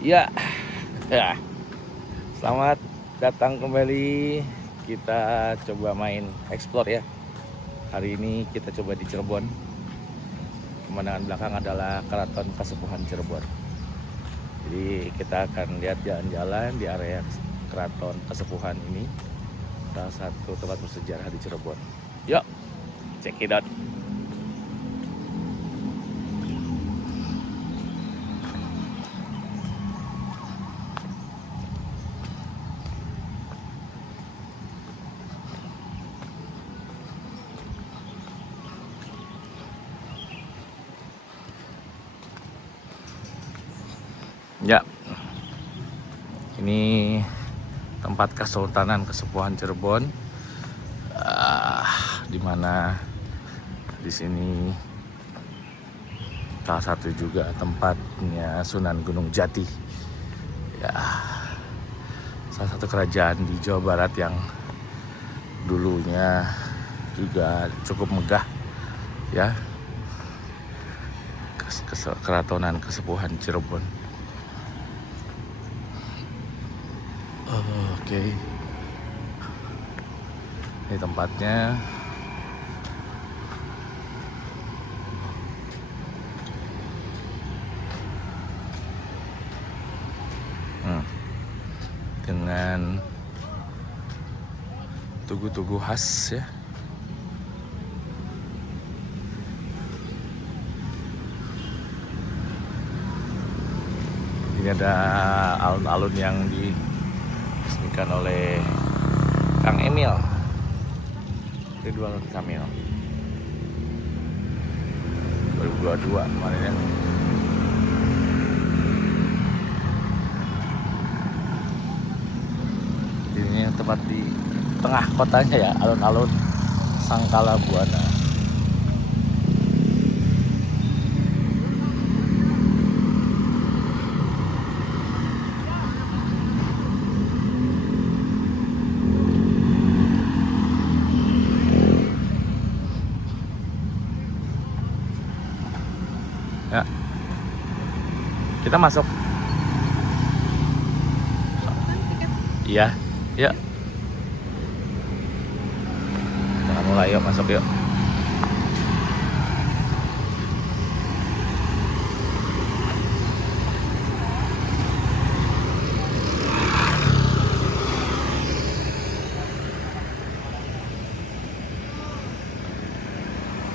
Ya, ya. Selamat datang kembali. Kita coba main explore ya. Hari ini kita coba di Cirebon. Pemandangan belakang adalah Keraton Kasepuhan Cirebon. Jadi kita akan lihat jalan-jalan di area Keraton Kasepuhan ini. Salah satu tempat bersejarah di Cirebon. Yuk, check it out. Ya, ini tempat Kesultanan Kasepuhan Cirebon, di mana di sini salah satu juga tempatnya Sunan Gunung Jati. Ya, salah satu kerajaan di Jawa Barat yang dulunya juga cukup megah, ya. Keratonan Kasepuhan Cirebon. Oke. Ini tempatnya. Dengan tugu-tugu khas ya. Ini ada alun-alun yang diresmikan oleh Kang Emil, Ridwan Kamil, 2022 kemarin ya. Ini tempat di tengah kotanya ya, alun-alun Sangkala Buana. Ya, kita masuk. Iya, ya. Kita mulai, yuk masuk yuk.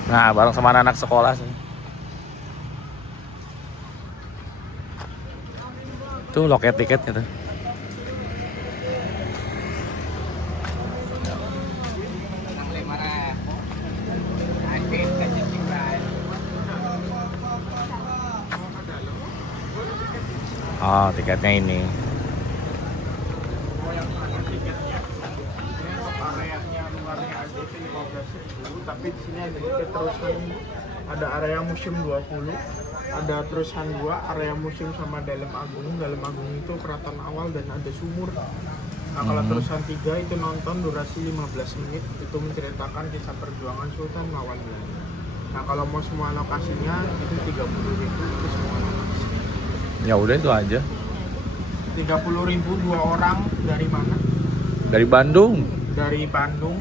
Nah, bareng sama anak sekolah sih. Tuh loket tiket gitu. Oh, tiketnya ini. Tapi di sini ada tiket terusan, ada area museum 20, ada terusan 2 area museum sama Dalem Agung. Dalem Agung itu keraton awal dan ada sumur. Nah, kalau terusan 3 itu nonton durasi 15 menit, itu menceritakan kisah perjuangan Sultan melawan Belanda. Nah, kalau mau semua lokasinya itu 30.000 itu semua lokasi. Ya udah itu aja. 30.000 2 orang. Dari mana? Dari Bandung. Dari Bandung.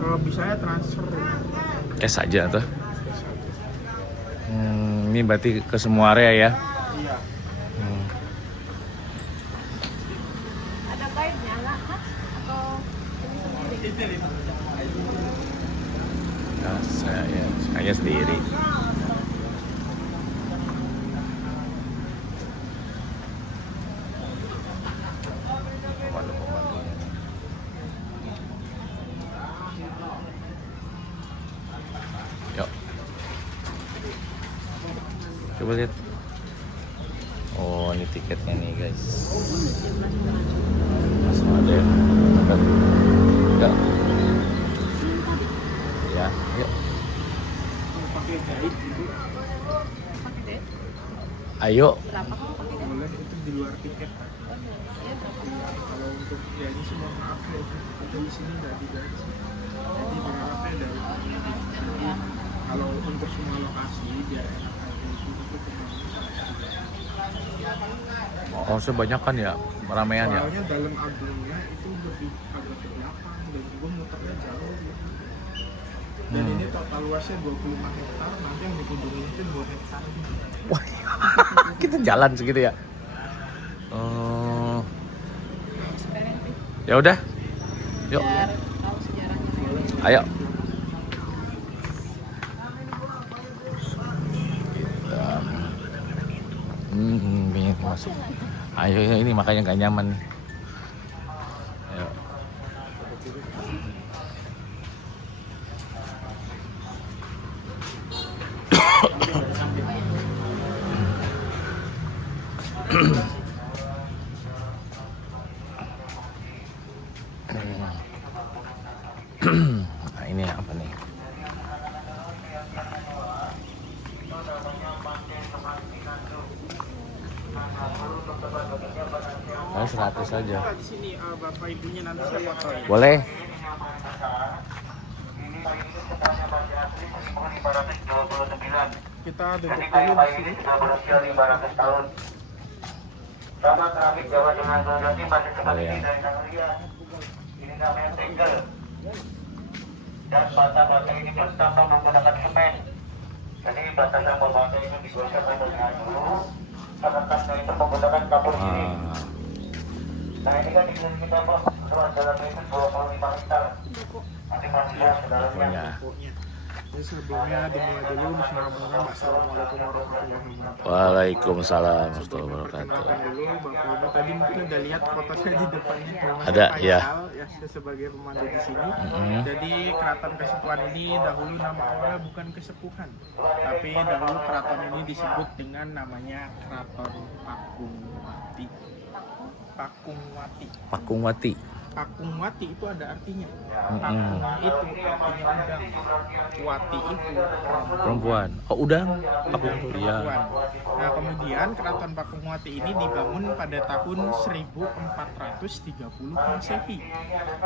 Kalau bisa ya transfer. Cash aja tuh. Ini berarti ke semua area ya. Iya. Ada guide-nya nggak, Mas? Atau ini sendiri? Nah, saya sendiri. Yuk. Coba lihat. Oh, ini tiketnya nih, guys. Langsung ada ya. Enggak. Ya, yuk. Pakai guide gitu. Pakai deh. Ayo. Berapa kamu pakai deh? Boleh, itu di luar tiket. Iya, berapa? Kalau untuk ya ini semua maaf ya, itu di sini nggak di guide. Jadi berharapnya dari jadi kalau untuk semua lokasi biar enak aja itu cuma Oh, sebanyakan ya, ramean ya. Soalnya dalam agungnya itu lebih agak ke belakang dan juga muternya jauh gitu. Dan ini total luasnya 25 hektar, nanti yang dikunjungi itu 2 hektar. Wah, kita jalan segitu ya. Oh, ya udah, yuk, Biar tahu sejarahnya. ayo. Ini masuk. Ayo, ini makanya nggak nyaman nih. Ayo. Nah, ini apa nih? Oh, 100 saja. Di sini bapak ibunya nanti saya fotoin. Boleh. Kita duduk dulu di sini. Sama keramik Jawa dengan nanti masih seperti Boleh. dari Nagria. Ini namanya tegel. Dan bata-bata ini pun tanpa menggunakan semen. Jadi bata yang membata ini digosok dengan dulu. Karena itu menggunakan kapur ini. Ah, Nah ini kan di sini kita bos, ruang jalan itu 25 hektar. Masing-masing ya saudaranya. pokoknya. Jadi sebelumnya dimulai dulu bismillahirrahmanirrahim. Assalamualaikum warahmatullahi wabarakatuh. Waalaikumsalam warahmatullahi Sebelum wabarakatuh. perkenalkan dulu bapak ibu tadi mungkin udah lihat fotonya di depannya Mas Ada, Faisal, ya. ya saya sebagai pemandu di sini. Mm-hmm. Jadi keraton Kasepuhan ini dahulu nama awalnya bukan Kesepuhan, tapi dahulu keraton ini disebut dengan namanya Keraton Pakungwati. Pakungwati. Pakungwati. Pakungwati itu ada artinya. Mm-mm. Pakung itu artinya udang. Wati itu Perempuan. Oh, udang. Pakung. Iya. perempuan. Nah, kemudian Keraton Pakungwati ini dibangun pada tahun 1430 Masehi.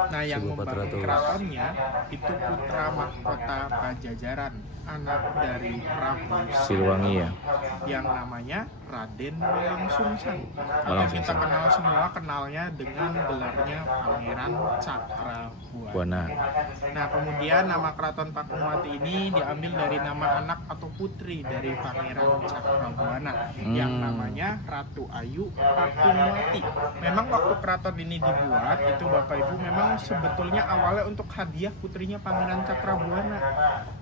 Nah, yang membangun 1400. keratonnya itu putra mahkota Pajajaran, anak dari Prabu Siliwangi ya. yang namanya Raden Walang Sungsang. Walang Yang kita Sungsang. kenal semua kenalnya dengan gelarnya Pangeran Cakrabuana. Buana. Nah, kemudian nama Keraton Pakungwati ini diambil dari nama anak atau putri dari Pangeran Cakrabuana yang namanya Ratu Ayu Pakungwati. Memang waktu keraton ini dibuat itu Bapak Ibu memang sebetulnya awalnya untuk hadiah putrinya Pangeran Cakrabuana.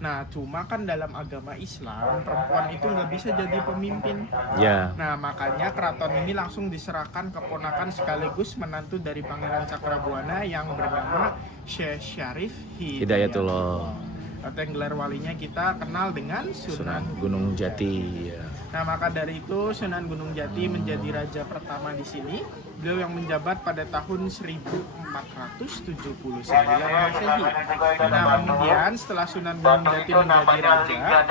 Nah, cuma kan dalam agama Islam perempuan itu nggak bisa jadi pemimpin. Ya. Nah, makanya keraton ini langsung diserahkan keponakan sekaligus menantu dari Pangeran Cakrabuana yang bernama Syekh Syarif Hidayatullah. atau yang gelar walinya kita kenal dengan Sunan Sunan. Gunung Jati. Ya. Nah, maka dari itu Sunan Gunung Jati menjadi raja pertama di sini. Beliau yang menjabat pada tahun 1479 Masehi. Nah, kemudian setelah Sunan Gunung Jati menjadi raja,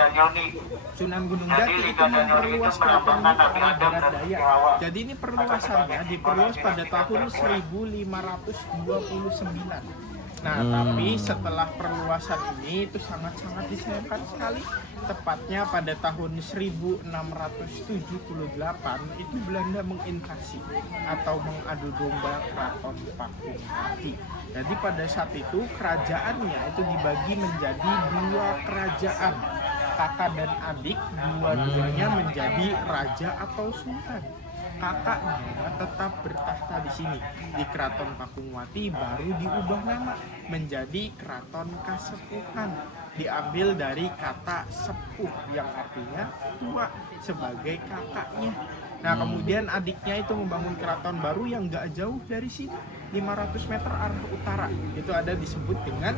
Sunan Gunung Jati itu memperluas keraton ini ke arah barat daya. Jadi ini perluasannya diperluas pada tahun 1529. Nah, tapi setelah perluasan ini itu sangat-sangat disayangkan sekali. Tepatnya pada tahun 1678 itu Belanda menginvasi atau mengadu domba Keraton Pakungwati. Jadi pada saat itu kerajaannya itu dibagi menjadi 2 kerajaan. Kakak dan adik dua-duanya menjadi raja atau sultan. Kakaknya tetap bertahta di sini di Keraton Pakungwati, baru diubah nama menjadi Keraton Kasepuhan, diambil dari kata sepuh yang artinya tua sebagai kakaknya. Nah, kemudian adiknya itu membangun keraton baru yang gak jauh dari sini, 500 meter arah utara. Itu ada disebut dengan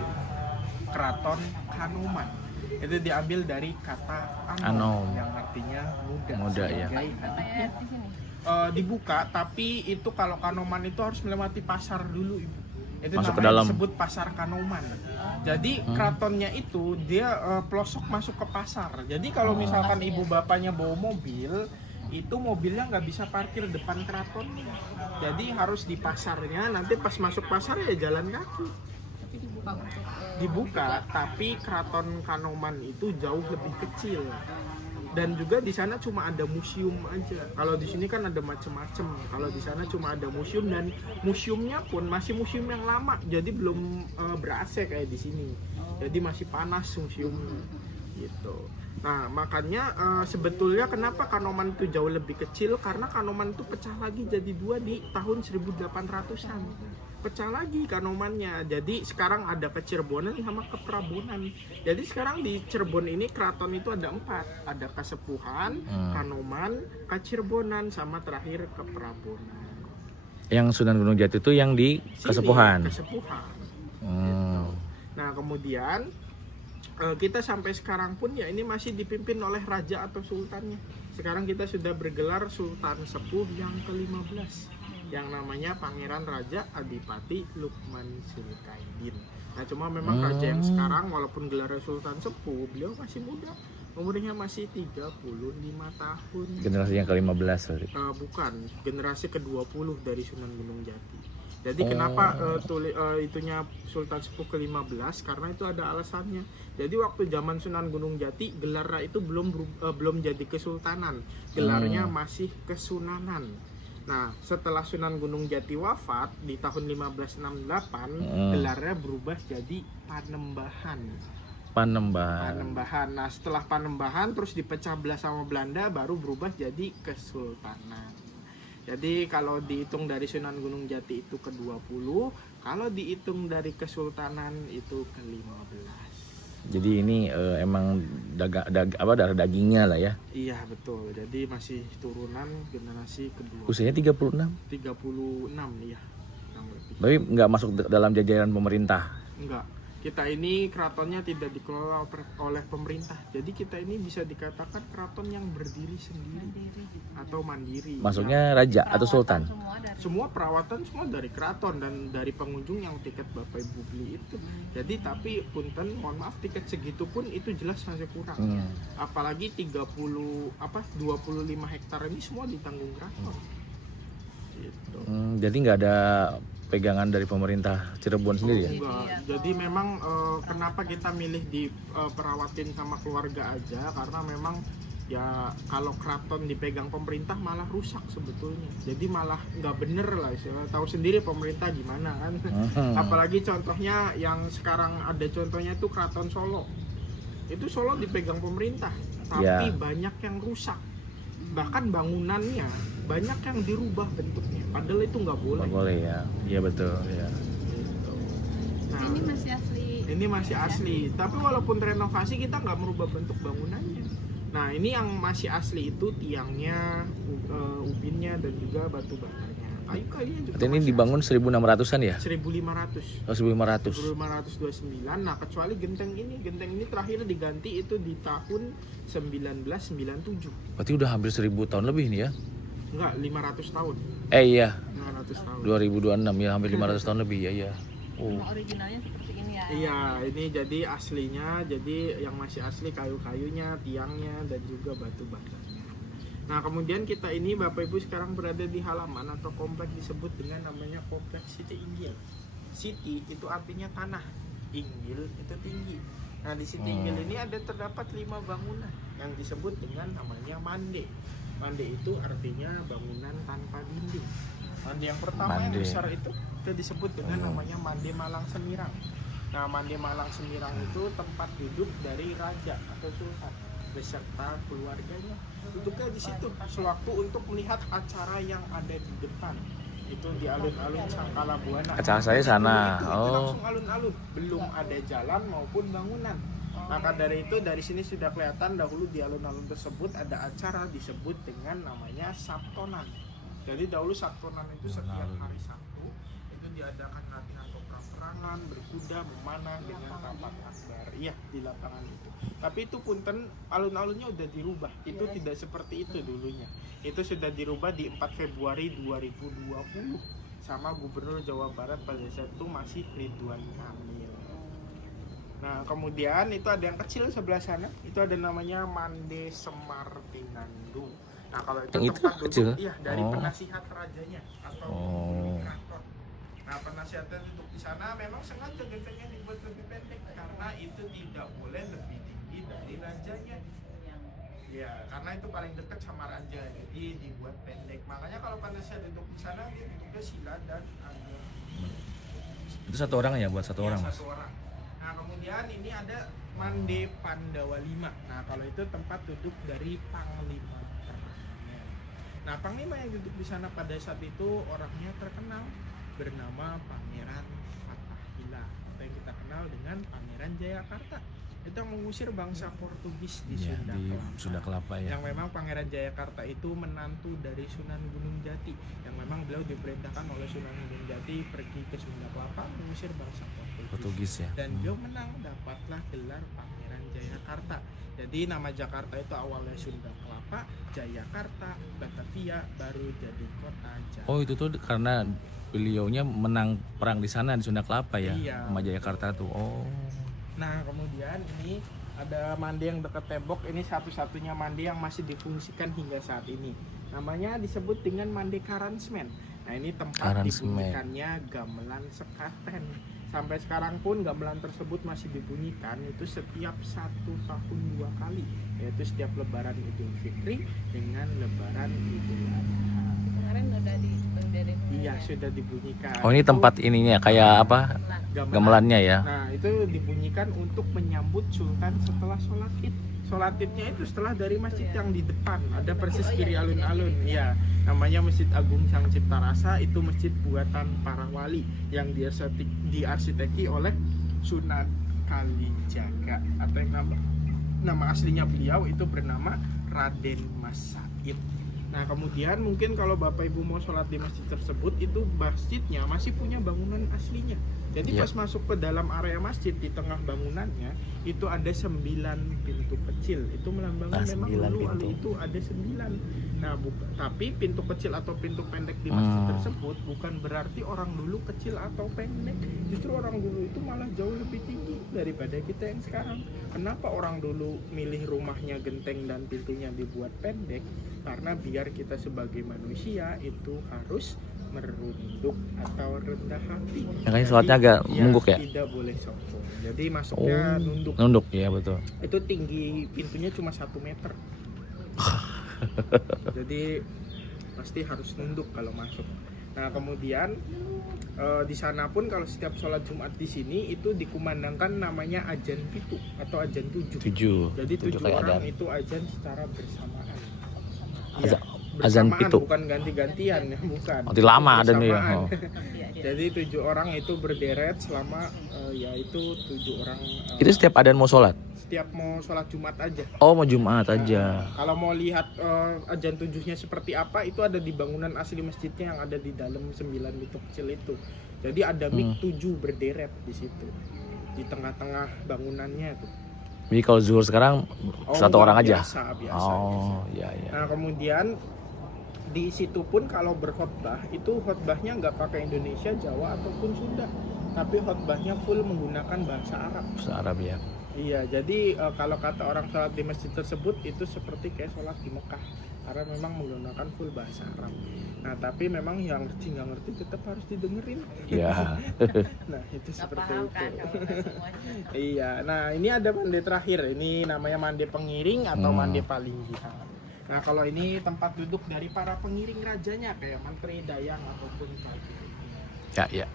Keraton Kanoman. Itu diambil dari kata Anom. yang artinya muda, Muda, ya. sebagai adiknya. Di sini. Dibuka, tapi itu kalau Kanoman itu harus melewati pasar dulu, Ibu. Itu Masuk ke namanya dalam. disebut pasar Kanoman. Jadi keratonnya itu dia pelosok masuk ke pasar. Jadi kalau misalkan ibu bapaknya bawa mobil, itu mobilnya nggak bisa parkir depan keraton. Jadi harus di pasarnya. Nanti pas masuk pasar ya jalan kaki. Tapi dibuka untuk Dibuka, tapi keraton Kanoman itu jauh lebih kecil. Dan juga di sana cuma ada museum aja. Kalau di sini kan ada macem-macem. Kalau di sana cuma ada museum, dan museumnya pun masih museum yang lama. Jadi belum ber-AC kayak di sini. Jadi masih panas museumnya. Gitu. Nah, makanya sebetulnya kenapa Kanoman itu jauh lebih kecil, karena Kanoman itu pecah lagi jadi dua di tahun 1800-an. Pecah lagi Kanomannya. Jadi sekarang ada ke Cirebonan sama ke Prabonan. Jadi sekarang di Cirebon ini keraton itu ada 4. Ada Kasepuhan, Kanoman, Kacirebonan, sama terakhir ke Prabonan. Yang Sunan Gunung Jati itu yang di Sini, Kasepuhan. Kasepuhan. Hmm. Nah, kemudian kita sampai sekarang pun ya ini masih dipimpin oleh raja atau sultannya. Sekarang kita sudah bergelar Sultan Sepuh yang ke-15 yang namanya Pangeran Raja Adipati Lukman Zulkarnain. Nah, cuma memang raja yang sekarang walaupun gelarnya Sultan Sepuh, beliau masih muda. Umurnya masih 35 tahun. Generasi yang ke-15 berarti. Bukan, generasi ke-20 dari Sunan Gunung Jati. Jadi kenapa itunya Sultan Sepuh ke-15? Karena itu ada alasannya. Jadi waktu zaman Sunan Gunung Jati, gelarnya itu belum jadi kesultanan. Gelarnya masih kesunanan. Nah, setelah Sunan Gunung Jati wafat di tahun 1568, gelarnya berubah jadi Panembahan. Panembahan. Nah, setelah Panembahan terus dipecah belah sama Belanda, baru berubah jadi Kesultanan. Jadi kalau dihitung dari Sunan Gunung Jati itu ke-20, kalau dihitung dari Kesultanan itu ke-15. Jadi ini emang darah dagingnya lah ya. Iya, betul. Jadi masih turunan generasi kedua. Usianya 36. 36 ya. Tapi nggak masuk dalam jajaran pemerintah. Enggak. Kita ini keratonnya tidak dikelola oleh pemerintah. Jadi kita ini bisa dikatakan keraton yang berdiri sendiri atau mandiri. Masuknya raja atau sultan. Semua perawatan semua dari keraton dan dari pengunjung yang tiket Bapak Ibu beli itu. Jadi tapi punten, mohon maaf, tiket segitu pun itu jelas masih kurang. Apalagi 25 hektar ini semua ditanggung keraton. Gitu. Jadi nggak ada pegangan dari pemerintah Cirebon sendiri ya? Enggak. Jadi memang kenapa kita milih di perawatin sama keluarga aja, karena memang ya kalau keraton dipegang pemerintah malah rusak sebetulnya. Jadi malah nggak bener lah, tahu sendiri pemerintah gimana kan. Apalagi contohnya yang sekarang ada contohnya itu Keraton Solo. Itu Solo dipegang pemerintah, tapi banyak yang rusak. Bahkan bangunannya banyak yang dirubah bentuknya, padahal itu nggak boleh. Nggak boleh ya, iya betul ya. Gitu. Nah, ini masih asli. Ini masih asli, tapi walaupun renovasi kita nggak merubah bentuk bangunannya. Nah, ini yang masih asli itu tiangnya, ubinnya, dan juga batu batanya. Kayu-kayunya juga. Ini dibangun 1600-an ya? 1500. Oh, 1500. 1529. Nah, kecuali genteng ini terakhir diganti itu di tahun 1997. Berarti udah hampir 1000 tahun lebih nih ya? Enggak, 500 tahun. Iya. 500 tahun. 2026 ya, hampir 500 tahun lebih ya, ya. Cuma originalnya seperti ini ya. Iya, ini jadi aslinya, jadi yang masih asli kayu-kayunya, tiangnya, dan juga batu batanya. Nah, kemudian kita ini Bapak Ibu sekarang berada di halaman atau kompleks disebut dengan namanya Kompleks Siti Inggil. Siti itu artinya tanah, Inggil itu tinggi. Nah, di Siti Inggil ini terdapat 5 bangunan yang disebut dengan namanya Mande. Mande itu artinya bangunan tanpa dinding. Mande yang pertama yang besar itu disebut dengan namanya Mande Malang Semirang. Nah, Mande Malang Semirang itu tempat duduk dari raja atau sultan beserta keluarganya. Duduknya di situ sewaktu untuk melihat acara yang ada di depan. Itu di alun-alun Sangkala Buana. Acara saya sana. Itu langsung alun-alun, belum ada jalan maupun bangunan. Maka dari itu dari sini sudah kelihatan dahulu di alun-alun tersebut ada acara disebut dengan namanya Sabtonan. Jadi dahulu Sabtonan itu setiap hari Sabtu itu diadakan latihan peperangan, berkuda, memanah dengan rapat akbar. Iya, di lapangan itu. Tapi itu punten alun-alunnya udah dirubah. Itu tidak seperti itu dulunya. Itu sudah dirubah di 4 Februari 2020 sama Gubernur Jawa Barat pada saat itu masih Ridwan Kamil. Nah, kemudian itu ada yang kecil sebelah sana, itu ada namanya Mande Semar Tinandung. Nah, kalau itu yang tempat itu kecil? duduk, iya, dari penasihat rajanya atau kurator. Nah, penasihatnya duduk di sana memang sengaja gentengnya dibuat lebih pendek karena itu tidak boleh lebih tinggi dari rajanya. Ya, karena itu paling dekat sama raja, jadi dibuat pendek. Makanya kalau Panasya duduk di sana, dia duduknya sila dan ada. Itu satu orang ya, buat satu orang mas? Satu orang. Nah, kemudian ini ada Mande Pandawa 5. Nah, kalau itu tempat duduk dari Panglima Permanen. Nah, Panglima yang duduk di sana pada saat itu orangnya terkenal bernama Pangeran Fathahillah, atau yang kita kenal dengan Pangeran Jayakarta. Itu yang mengusir bangsa Portugis di Ya, Sunda di Kelapa. Sunda Kelapa ya. Yang memang Pangeran Jayakarta itu menantu dari Sunan Gunung Jati, yang memang beliau diperintahkan oleh Sunan Gunung Jati pergi ke Sunda Kelapa mengusir bangsa Portugis ya. dan beliau menang, dapatlah gelar Pangeran Jayakarta. Jadi nama Jakarta itu awalnya Sunda Kelapa, Jayakarta, Batavia, baru jadi kota Jakarta. Oh itu tuh karena beliaunya menang perang di sana di Sunda Kelapa ya, Iya. sama Jayakarta tuh. Oh. Nah, kemudian ini ada mandi yang dekat tembok. Ini satu-satunya mandi yang masih difungsikan hingga saat ini. Namanya disebut dengan mandi Karansmen. Nah, ini tempat Karansmen. dibunyikannya gamelan sekaten. Sampai sekarang pun gamelan tersebut masih dibunyikan itu setiap 1 tahun 2 kali, yaitu setiap Lebaran Idul Fitri dengan Lebaran Idul Adha. Kemarin udah dari Iya, sudah dibunyikan. Oh ini Itu tempat ininya kayak apa? Gamelannya ya. Nah, itu dibunyikan untuk menyambut Sultan setelah sholat id. Sholat idnya itu setelah dari masjid yang di depan, ada persis kiri alun-alun. Ya, namanya Masjid Agung Sang Cipta Rasa. Itu masjid buatan para wali yang diarsiteki oleh Sunan Kalijaga, atau yang nama aslinya beliau itu bernama Raden Mas Said. Nah, kemudian mungkin kalau Bapak Ibu mau sholat di masjid tersebut, itu masjidnya masih punya bangunan aslinya. Jadi Iya. pas masuk ke dalam area masjid, di tengah bangunannya itu ada 9 pintu kecil. Itu melambangkan Nah, memang 9 dulu pintu. itu ada 9. Nah, tapi pintu kecil atau pintu pendek di masjid Hmm. tersebut bukan berarti orang dulu kecil atau pendek. Justru orang dulu itu malah jauh lebih tinggi daripada kita yang sekarang. Kenapa orang dulu milih rumahnya genteng dan pintunya dibuat pendek? Karena biar kita sebagai manusia itu harus merunduk atau rendah hati. Makanya sholatnya agak mungguk ya? Tidak boleh sombong. Jadi masuknya nunduk. Nunduk ya betul. Itu tinggi pintunya cuma 1 meter. Jadi pasti harus nunduk kalau masuk. Nah, kemudian di sana pun kalau setiap sholat Jumat di sini itu dikumandangkan namanya ajan pitu atau ajan 7. 7. Jadi 7 kayak orang ada. itu ajan secara bersamaan. Azan- Iya, azan bersamaan, pitu. bukan ganti-gantian ya, bukan. Oh, lama ada nih ya. Bersamaan. Oh. Jadi 7 orang itu berderet selama yaitu 7 orang Itu setiap adzan mau sholat? setiap mau sholat Jumat aja. Oh mau Jumat aja. Kalau mau lihat ajan 7-nya seperti apa, itu ada di bangunan asli masjidnya yang ada di dalam 9 pintu kecil itu. Jadi ada mik 7 berderet di situ, di tengah-tengah bangunannya tuh. Jadi kalau zuhur sekarang satu enggak, orang aja? biasa. Oh iya iya. Nah, kemudian di situ pun kalau berkhotbah itu khotbahnya nggak pakai Indonesia, Jawa ataupun Sunda, tapi khotbahnya full menggunakan bahasa Arab. Bahasa Arab ya. Iya, jadi kalau kata orang sholat di masjid tersebut itu seperti kayak sholat di Mekah, karena memang menggunakan full bahasa Arab. Nah, tapi memang yang ngerti nggak ngerti tetap harus didengerin. Iya. Nah, itu Nggak seperti paham itu. kan kalau nggak semuanya. Iya, nah ini ada mande terakhir. Ini namanya mande pengiring atau mande palinggihan. Nah, kalau ini tempat duduk dari para pengiring rajanya kayak menteri, dayang ataupun prajurit. Ya ya.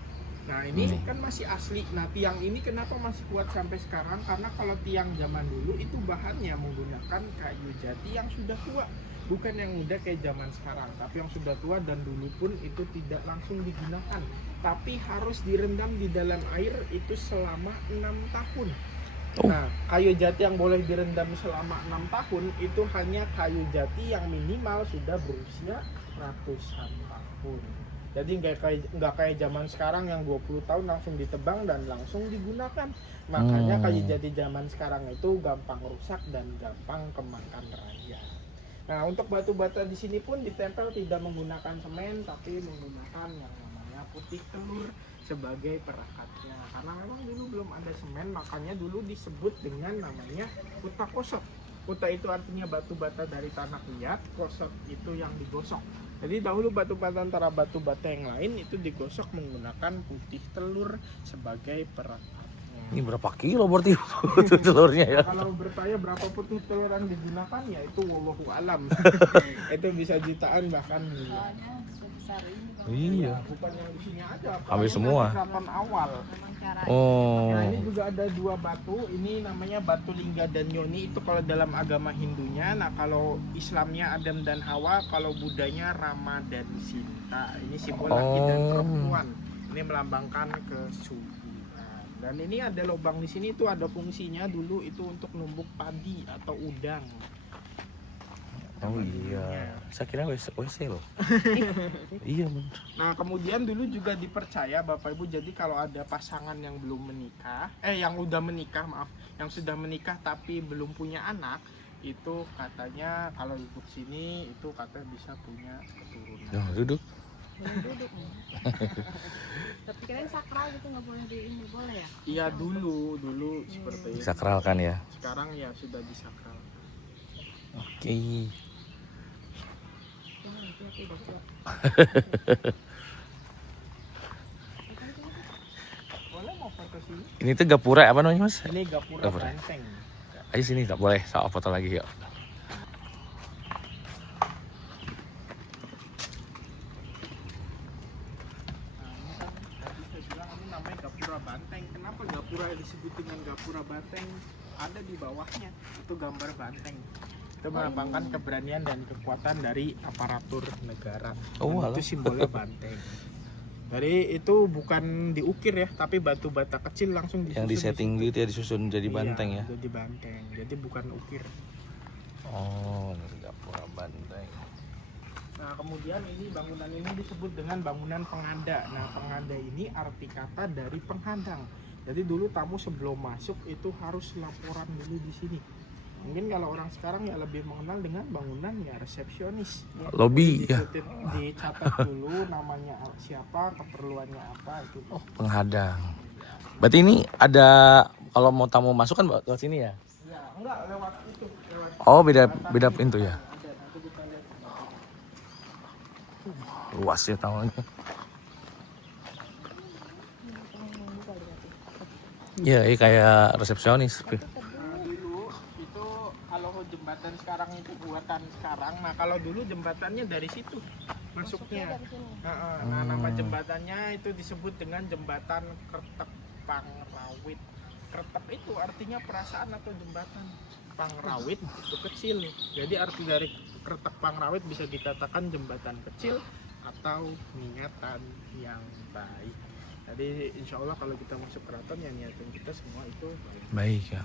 Nah, ini kan masih asli. Nah, tiang ini kenapa masih kuat sampai sekarang? Karena kalau tiang zaman dulu itu bahannya menggunakan kayu jati yang sudah tua. Bukan yang muda kayak zaman sekarang, tapi yang sudah tua, dan dulu pun itu tidak langsung digunakan. Tapi harus direndam di dalam air itu selama 6 tahun. Nah, kayu jati yang boleh direndam selama 6 tahun itu hanya kayu jati yang minimal sudah berusia ratusan tahun. Jadi nggak kayak zaman sekarang yang 20 tahun langsung ditebang dan langsung digunakan. Makanya kayu jati zaman sekarang itu gampang rusak dan gampang kemakan raya. Nah, untuk batu bata di sini pun ditempel tidak menggunakan semen, tapi menggunakan yang namanya putih telur sebagai perekatnya. Karena memang dulu belum ada semen, makanya dulu disebut dengan namanya kuta kosot. Kuta itu artinya batu bata dari tanah liat, kosot itu yang digosok. Jadi dahulu batu bata antara batu bata yang lain itu digosok menggunakan putih telur sebagai perekatnya. Ini berapa kilo berarti telurnya ya? Kalau bertanya berapa putih telur yang digunakan ya itu wallahu alam. Itu bisa jutaan bahkan. Soalnya sebesar ini Bang. Iya. Bukan yang di sini aja. Hampir semua. Keraton awal. Memang cara Oh. Nah ini juga ada dua batu. Ini namanya batu Lingga dan Yoni. Itu kalau dalam agama Hindunya. Nah kalau Islamnya Adam dan Hawa. Kalau Budanya Rama dan Sinta. Ini simbol laki dan perempuan. Ini melambangkan kesuburan. Dan ini ada lubang di sini itu ada fungsinya dulu itu untuk numbuk padi atau udang. Oh iya. Saya kira WC loh. Iya benar. Nah kemudian dulu juga dipercaya Bapak Ibu, jadi kalau ada pasangan yang belum menikah, yang udah menikah maaf, yang sudah menikah tapi belum punya anak, itu katanya kalau duduk sini itu katanya bisa punya keturunan. Nah, duduk. boleh duduk. Tapi kirain sakral gitu nggak boleh di ini, boleh ya? Iya dulu seperti itu. Disakralkan ya. Sekarang ya sudah disakral. Oke. Boleh mau foto sini? Ini tuh gapura apa namanya mas? Ini gapura Gapura. banteng. Ayo sini tak boleh. Saya foto lagi yuk. Tadi saya bilang ini namanya gapura banteng. Kenapa gapura disebut dengan gapura banteng? Ada di bawahnya itu gambar banteng. Itu melambangkan keberanian dan kekuatan dari aparatur negara. Oh, Dan alah. itu simbolnya banteng. Dari itu bukan diukir ya, tapi batu bata kecil langsung Yang di setting gitu ya, disusun jadi Iya, banteng ya. Jadi banteng. Jadi bukan ukir. Oh, ini gapura banteng. Nah, kemudian ini bangunan ini disebut dengan bangunan pengada. Nah, pengada ini arti kata dari penghadang. Jadi dulu tamu sebelum masuk itu harus laporan dulu di sini. Mungkin kalau orang sekarang ya lebih mengenal dengan bangunan ya resepsionis. Ya. Lobby ya. Dicatat dulu namanya siapa, keperluannya apa itu. Oh, penghadang. Berarti ini ada kalau mau tamu masuk kan lewat sini ya? Ya, enggak lewat itu, lewat Oh, beda pintu ya. ada. Nanti kita lihat. Luas ya tamunya. Iya, ini kayak resepsionis. Nah, dulu itu kalau jembatan sekarang itu buatan sekarang. Nah, kalau dulu jembatannya dari situ masuknya. Nah, nama jembatannya itu disebut dengan jembatan Kertep Pangrawit. Kertep itu artinya perasaan atau jembatan. Pangrawit itu kecil. Jadi arti dari Kertep Pangrawit bisa dikatakan jembatan kecil atau niatan yang baik. Jadi insya Allah kalau kita masuk keraton ya niatan kita semua itu baik. Baik ya.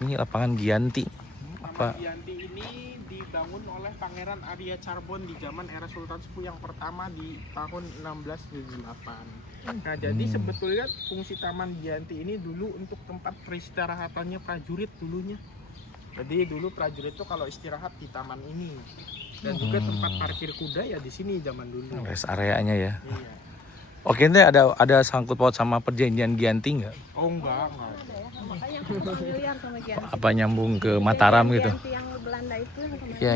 Ini lapangan Giyanti. Apa? Taman Giyanti ini dibangun oleh Pangeran Arya Carbon di zaman era Sultan Sepuh yang pertama di tahun 1678. Nah, jadi sebetulnya fungsi Taman Giyanti ini dulu untuk tempat peristirahatannya prajurit dulunya. Jadi dulu prajurit itu kalau istirahat di taman ini. Dan juga tempat parkir kuda ya di sini zaman dulu. Rest areanya ya. Iya. Oke, ini ada sangkut paut sama perjanjian Giyanti nggak? Oh enggak. Ada ya, makanya aku familiar sama Giyanti. Apa nyambung ke Mataram gitu? Giyanti yang Belanda itu sama Iya,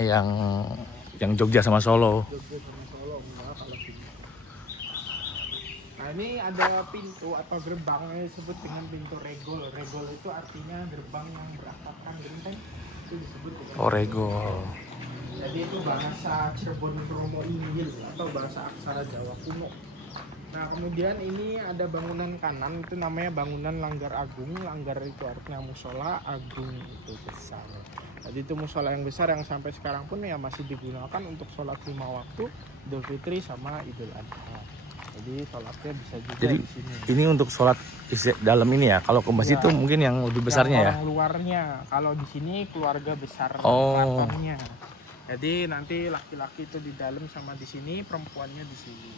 yang Jogja sama Solo. Jogja sama Solo enggak kalau sini. Nah ini ada pintu atau gerbang yang disebut dengan pintu regol. Regol itu artinya gerbang yang beratapkan genteng. Itu disebut dengan Oh, regol. Jadi itu bahasa Cirebon Romo Inggil atau bahasa aksara Jawa kuno. Nah kemudian ini ada bangunan kanan itu namanya bangunan Langgar Agung. Langgar itu artinya musola, agung itu besar. Jadi itu musola yang besar yang sampai sekarang pun ya masih digunakan untuk sholat 5 waktu, Idul Fitri sama Idul Adha. Jadi sholatnya bisa juga Jadi di sini. ini untuk sholat dalam ini ya. Kalau ke masjid Ya. itu mungkin yang lebih besarnya ya. Yang luarnya, kalau di sini keluarga besar Oh. keratonnya. Jadi nanti laki-laki itu di dalam sama di sini, perempuannya di sini.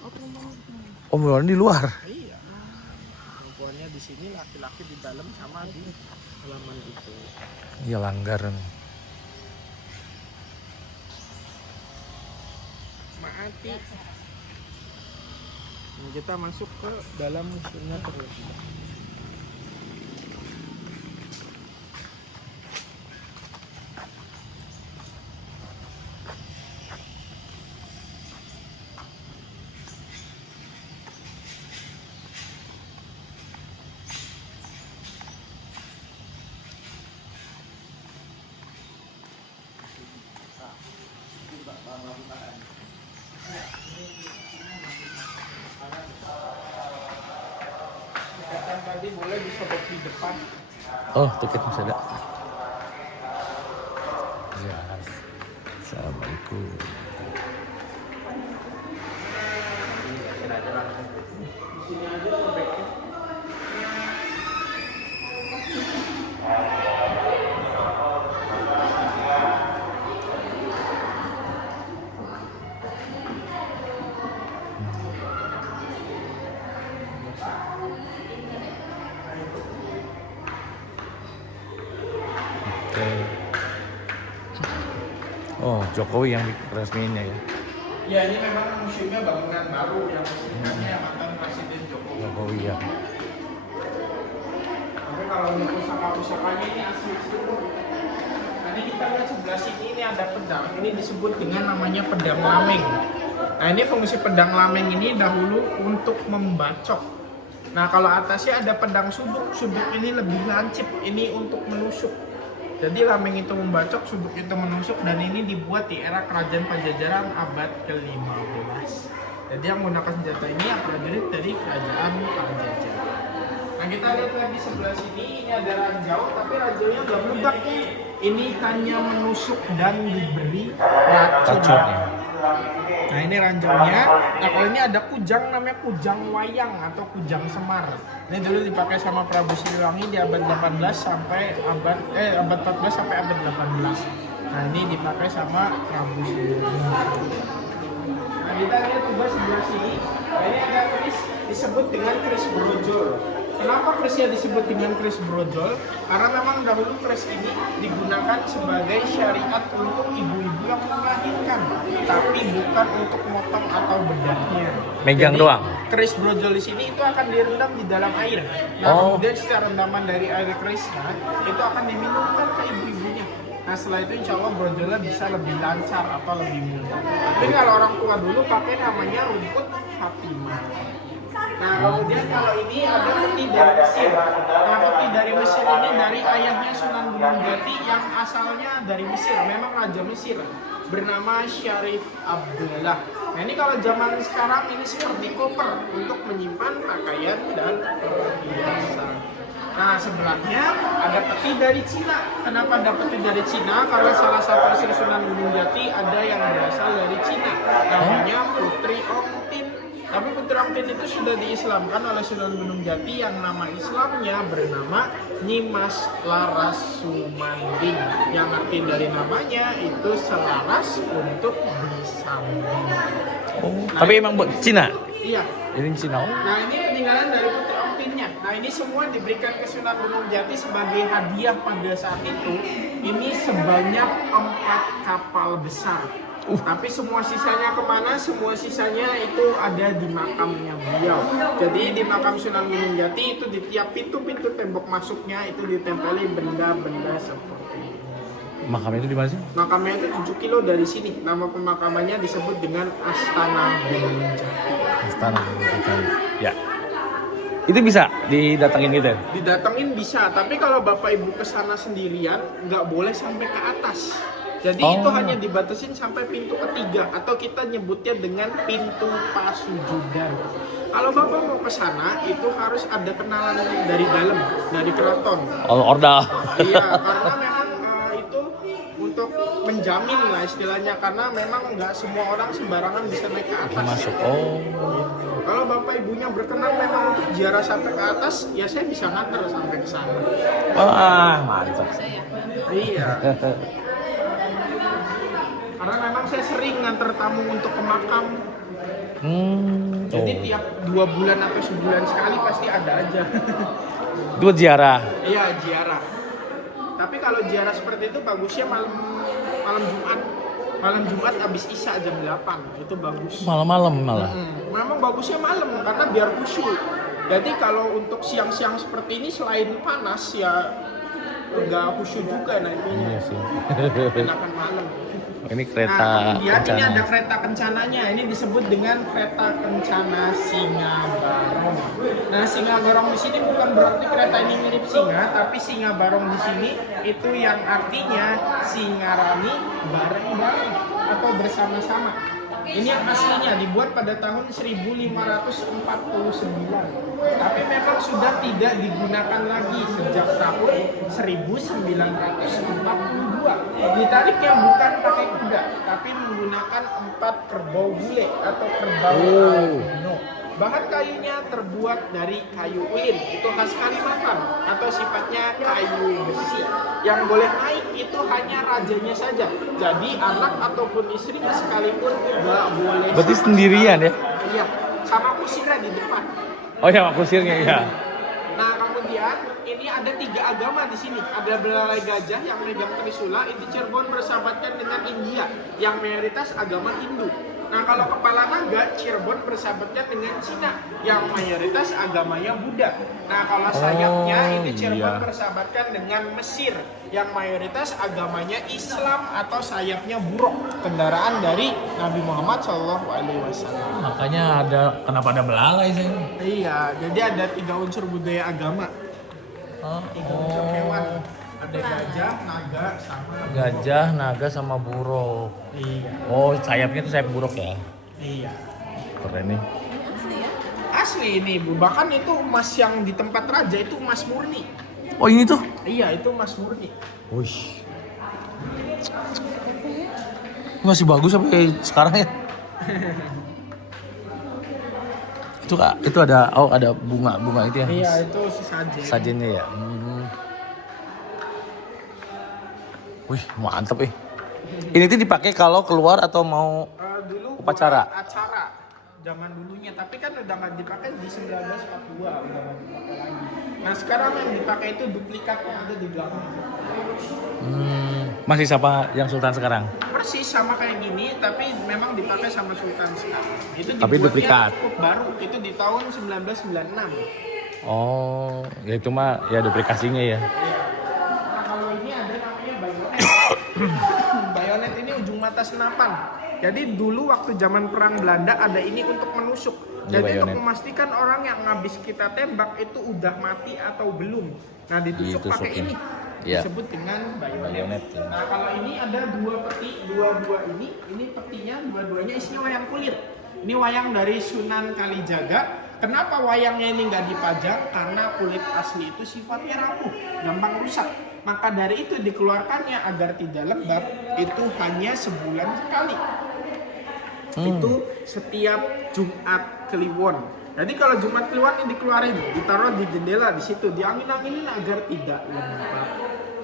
Oh, perempuan itu. Oh, bukan di luar. Iya. Perempuannya di sini, laki-laki di dalam sama di halaman itu. Iya, Langgar. Maati. Ini kita masuk ke dalam musuhnya terus. yang tadi boleh disebut di depan. Oh, tiket masih ada. Ya. Assalamualaikum. Di sini aja sobeknya. Oh, Jokowi yang resminya ya. Ya ini memang museumnya bangunan baru yang resminya mantan Presiden Jokowi. Jokowi ya. Tapi kalau untuk pusaka-pusakanya ini asli semua. Nanti kita lihat sebelah sini ini ada pedang. Ini disebut dengan namanya pedang lameng. Nah ini fungsi pedang lameng ini dahulu untuk membacok. Nah kalau atasnya ada pedang suduk. Suduk ini lebih lancip. Ini untuk menusuk. Jadi lameng itu membacok, suduk itu menusuk, dan ini dibuat di era kerajaan Pajajaran abad ke-15. Jadi yang menggunakan senjata ini prajurit dari kerajaan Pajajaran. Nah kita lihat lagi sebelah sini, ini ada ranjau, tapi ranjaunya nggak meledak. Ini hanya menusuk dan diberi racun. Nah ini ranjaunya. Nah kalau ini ada kujang, namanya kujang wayang atau kujang semar. Ini dulu dipakai sama Prabu Siliwangi di abad 18 sampai abad 14 sampai abad 18. Nah ini dipakai sama Prabu Siliwangi. Nah kita lihat coba sebelah sini. Nah ini ada keris disebut dengan keris brojol. Kenapa kerisnya disebut dengan keris brojol? Karena memang dahulu keris ini digunakan sebagai syariat untuk ibu-ibu yang melahirkan, tapi bukan untuk motong atau bedahnya. Megang Jadi, doang. Keris brojol di sini itu akan direndam di dalam air. Nah, kemudian setelah rendaman dari air kerisnya itu akan diminumkan ke ibu-ibunya. Nah setelah itu insya Allah brojolnya bisa lebih lancar atau lebih mudah. Jadi kalau orang tua dulu pakai namanya rumput Fatimah. Nah kemudian kalau ini ada peti dari Mesir. Nah peti dari Mesir ini dari ayahnya Sunan Gunung Jati yang asalnya dari Mesir, memang raja Mesir, bernama Syarif Abdullah. Nah ini kalau zaman sekarang ini seperti koper untuk menyimpan pakaian dan perhiasan. Nah sebelahnya ada peti dari Cina. Kenapa ada peti dari Cina? Karena salah satu istri Sunan Gunung Jati ada yang berasal dari Cina, namanya Putri Ongtin. Tapi Putri Ongtin itu sudah diislamkan oleh Sunan Gunung Jati yang nama Islamnya bernama Nyimas Laras Sumanding. Yang arti dari namanya itu selaras untuk bersambung. Oh, tapi emang buat Cina? Iya. Ini Cina. Oh. Nah ini peninggalan dari Putri Ongtinnya. Nah ini semua diberikan ke Sunan Gunung Jati sebagai hadiah pada saat itu. Ini sebanyak 4 kapal besar. Tapi semua sisanya kemana? Semua sisanya itu ada di makamnya beliau. Jadi di makam Sunan Gunung Jati itu di tiap pintu-pintu tembok masuknya itu ditempeli benda-benda seperti ini. Makamnya itu di mana sih? Makamnya itu 7 kilo dari sini. Nama pemakamannya disebut dengan Astana Gunung Jati. Istana Gunung Jati. Ya. Itu bisa didatengin gitu ya? Didatengin bisa, tapi kalau Bapak Ibu ke sana sendirian nggak boleh sampai ke atas. Jadi itu hanya dibatasin sampai pintu ketiga atau kita nyebutnya dengan pintu pasujudan. Kalau Bapak mau ke sana itu harus ada kenalan dari dalam, dari keraton. Oh, Orda. Iya, karena memang itu untuk menjamin lah istilahnya, karena memang nggak semua orang sembarangan bisa naik ke atas. Masuk. Oh. Kalau Bapak Ibunya berkenan memang untuk ziarah sampai ke atas, ya saya bisa nganter sampai ke sana. Wah, mantap. Iya. Karena memang saya sering nganter tamu untuk ke makam. Jadi tiap 2 bulan atau sebulan sekali pasti ada aja. Itu ziarah. Iya, ziarah. Tapi kalau ziarah seperti itu bagusnya malam Jumat. Malam Jumat habis Isya jam 8. Itu bagus. Malam-malam malah. Memang bagusnya malam karena biar khusyuk. Jadi kalau untuk siang-siang seperti ini selain panas ya nggak khusyuk juga nantinya. Iya sih. Enakan malam. Ini kereta Nah, kemudian ini kencana. ada kereta kencananya. Ini disebut dengan kereta kencana Singa Barong. Nah, Singa Barong di sini bukan berarti kereta ini mirip singa, tapi Singa Barong di sini itu yang artinya singarani bareng-bareng atau bersama-sama. Ini yang aslinya dibuat pada tahun 1549. Tapi memang sudah tidak digunakan lagi sejak tahun 1942. Ditariknya bukan pakai kuda, tapi menggunakan 4 kerbau bule atau kerbau albino. Bahan kayunya terbuat dari kayu ulin, itu khas Kalimantan, atau sifatnya kayu besi. Yang boleh naik itu hanya rajanya saja. Jadi anak ataupun istrinya sekalipun tidak boleh. Berarti sendirian ya? Iya, sama kusirnya di depan. Oh ya, kusirnya ya. Nah kemudian ini ada 3 agama di sini. Ada belalai gajah yang megang Trisula, itu Cirebon bersahabatkan dengan India, yang mayoritas agama Hindu. Nah kalau kepala naga, Cirebon bersahabatkan dengan Cina, yang mayoritas agamanya Buddha. Nah kalau sayapnya, itu Cirebon bersahabatkan dengan Mesir, yang mayoritas agamanya Islam atau sayapnya buruk, kendaraan dari Nabi Muhammad SAW. Makanya kenapa ada belalai sih? Iya, jadi ada 3 unsur budaya agama. 3 unsur hewan. Ada gajah, naga, sama buruk. iya. Oh, sayapnya itu sayap buruk ya? Iya. Keren nih. Asli ini Bu, bahkan itu emas yang di tempat raja itu emas murni. Oh, ini tuh? Iya, itu emas murni. Wih. Masih bagus sampai sekarang ya? itu ada bunga itu ya? Iya, itu sesajen. Sajennya ya. Wih, mantep. Ini tuh dipakai kalau keluar atau mau Dulu upacara? buat acara zaman dulunya, tapi kan udah nggak dipakai di 1942, udah nggak dipakai lagi. Nah sekarang yang dipakai itu duplikatnya ada di belakang. Masih sama yang Sultan sekarang? Persis sama kayak gini, tapi memang dipakai sama Sultan sekarang. Itu Tapi duplikat. cukup baru, itu di tahun 1996. Oh, ya itu mah ya duplikasinya ya. Nah kalau ini ada namanya bayonet. Bayonet ini ujung mata senapan. Jadi dulu waktu zaman perang Belanda ada ini untuk menusuk. Iya, Jadi bayonet. untuk memastikan orang yang habis kita tembak itu udah mati atau belum. Nah ditusuk Ditusuk pakai ya. ini. Iya. Disebut dengan bayonet. Bayonet, ya. Nah kalau ini ada 2 peti, dua ini petinya dua-duanya isinya wayang kulit. Ini wayang dari Sunan Kalijaga. Kenapa wayangnya ini nggak dipajang? Karena kulit asli itu sifatnya rapuh, gampang rusak. Maka dari itu dikeluarkannya agar tidak lembab, itu hanya sebulan sekali. Itu setiap Jumat Kliwon. Jadi kalau Jumat Kliwon ini dikeluarin, ditaruh di jendela di situ, diangin-anginin agar tidak lembab.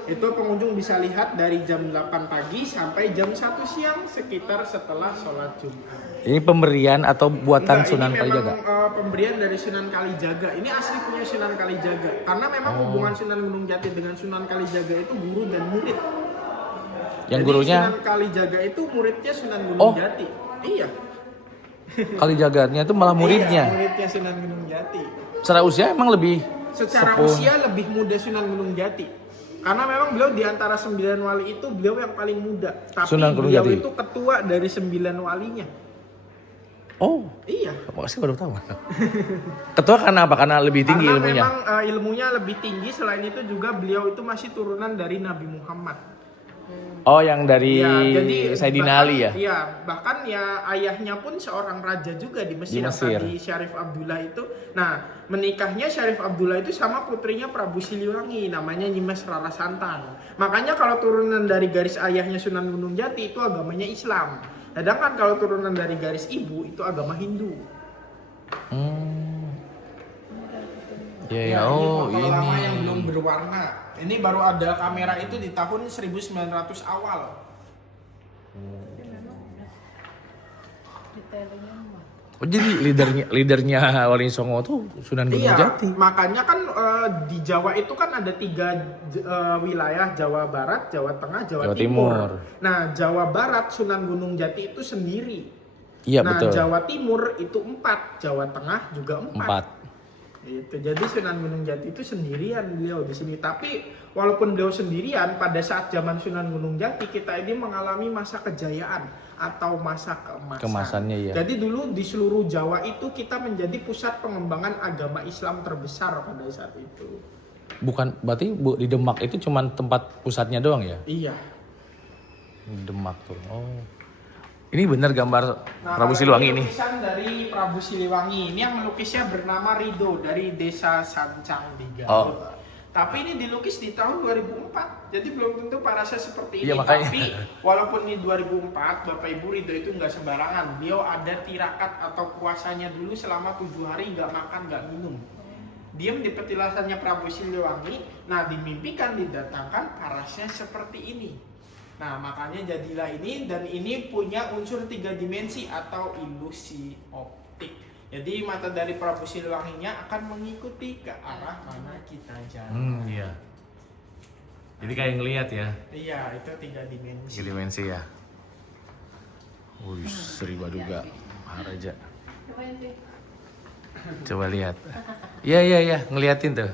Itu pengunjung bisa lihat dari jam 8 pagi sampai jam 1 siang, sekitar setelah sholat Jumat. Ini pemberian atau buatan Enggak, Sunan ini Kalijaga? memang pemberian dari Sunan Kalijaga. Ini asli punya Sunan Kalijaga. Karena memang hubungan Sunan Gunung Jati dengan Sunan Kalijaga itu guru dan murid. Yang Jadi gurunya Sunan Kalijaga itu muridnya Sunan Gunung Jati. Iya. Kalijaganya itu malah muridnya. Iya, muridnya Sunan Gunung Jati. Secara usia emang lebih Secara sepuh. usia lebih muda Sunan Gunung Jati. Karena memang beliau di antara 9 wali itu beliau yang paling muda. Tapi Sunan Gunung beliau Jati. itu ketua dari 9 walinya. Oh, Iya. makasih baru tahu. Ketua karena apa? Karena lebih tinggi Karena ilmunya. memang ilmunya lebih tinggi. Selain itu juga beliau itu masih turunan dari Nabi Muhammad. Oh, yang dari Ya, jadi Sayyidina bahkan- Ali ya? Iya, bahkan ya ayahnya pun seorang raja juga di Mesir. Di Mesir. Tadi Syarif Abdullah itu. Nah, menikahnya Syarif Abdullah itu sama putrinya Prabu Siliwangi, namanya Nyimas Rara Santang. Makanya kalau turunan dari garis ayahnya Sunan Gunung Jati itu agamanya Islam. Sedangkan kalau turunan dari garis ibu itu agama Hindu. Ya, Ini foto lama yang belum berwarna. Ini baru ada kamera itu di tahun 1900 awal. Detailnya mah. Oh, jadi leadernya Wali Songo tuh Sunan Gunung Iya, Jati. makanya kan di Jawa itu kan ada 3 wilayah, Jawa Barat, Jawa Tengah, Jawa Timur. Nah, Jawa Barat Sunan Gunung Jati itu sendiri. Iya, Nah, betul. Jawa Timur itu 4, Jawa Tengah juga 4. 4. Itu jadi Sunan Gunung Jati itu sendirian beliau di sini. Tapi walaupun beliau sendirian, pada saat zaman Sunan Gunung Jati kita ini mengalami masa kejayaan atau masa keemasan. Kemasannya ya. Jadi dulu di seluruh Jawa itu kita menjadi pusat pengembangan agama Islam terbesar pada saat itu. Bukan, berarti di Demak itu cuma tempat pusatnya doang ya? Iya. Demak tuh. Oh. Ini bener gambar Prabu kalau Siliwangi ini. lukisan dari Prabu Siliwangi. Ini yang melukisnya bernama Rido dari desa Sancang di Garut. Oh. Tapi ini dilukis di tahun 2004. Jadi belum tentu parasnya seperti ini. Iya, makanya. Tapi walaupun ini 2004, Bapak Ibu, Rido itu nggak sembarangan. Beliau ada tirakat atau puasanya dulu selama 7 hari nggak makan, nggak minum. Diam di petilasannya Prabu Siliwangi. Nah, dimimpikan didatangkan parasnya seperti ini. Nah, makanya jadilah ini, dan ini punya unsur 3 dimensi atau ilusi optik. Jadi mata dari Prabu Siliwanginya akan mengikuti ke arah mana kita jalan. Iya. Jadi kayak ngelihat ya. Iya, itu 3 dimensi. 3 dimensi ya. Wih, Sri Baduga Maharaja. Coba lihat. Iya, ngeliatin tuh.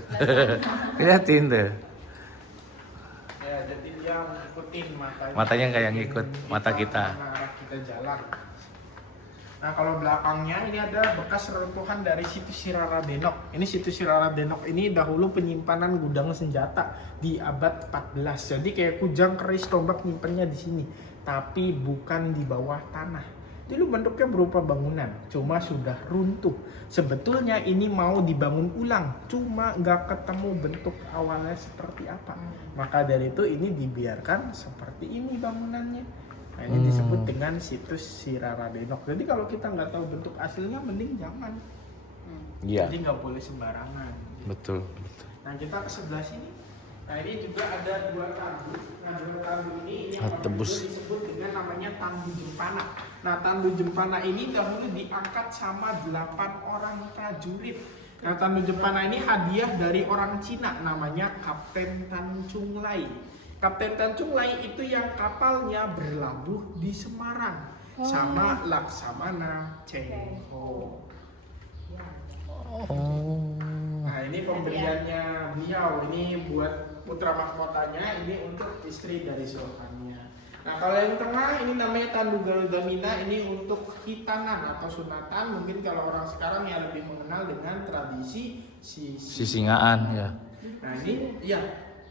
Ngeliatin tuh. Ya, jadi dia ngikutin matanya. Matanya kayak ngikut mata kita. Arah kita jalan. Nah, kalau belakangnya ini ada bekas reruntuhan dari situs Siraradenok. Ini situs Siraradenok ini dahulu penyimpanan gudang senjata di abad 14. Jadi kayak kujang keris tombak nyimpennya di sini, tapi bukan di bawah tanah. Dulu bentuknya berupa bangunan, cuma sudah runtuh. Sebetulnya ini mau dibangun ulang, cuma nggak ketemu bentuk awalnya seperti apa. Maka dari itu ini dibiarkan seperti ini bangunannya. Nah, ini disebut dengan situs Siraradenok. Jadi kalau kita nggak tahu bentuk aslinya, mending jangan. Iya. Jadi nggak boleh sembarangan. Betul. Nah, kita ke sebelah sini. Nah, ini juga ada 2 tandu. Nah, 2 tandu ini yang Tebus. disebut dengan namanya Tandu Jempana. Nah, Tandu Jempana ini dahulu diangkat sama 8 orang prajurit. Nah, Tandu Jempana ini hadiah dari orang Cina, namanya Kapten Tan Chung Lai. Kapten Tan Chung Lai itu yang kapalnya berlabuh di Semarang sama Laksamana Cheng Ho. Oh. Nah, ini pemberiannya beliau, ini buat putra mahkotanya, ini untuk istri dari sultannya. Nah, kalau yang tengah ini namanya Tandu Garuda Mina, ini untuk hitangan atau sunatan. Mungkin kalau orang sekarang yang lebih mengenal dengan tradisi Sisingaan ya. Nah, ini ya.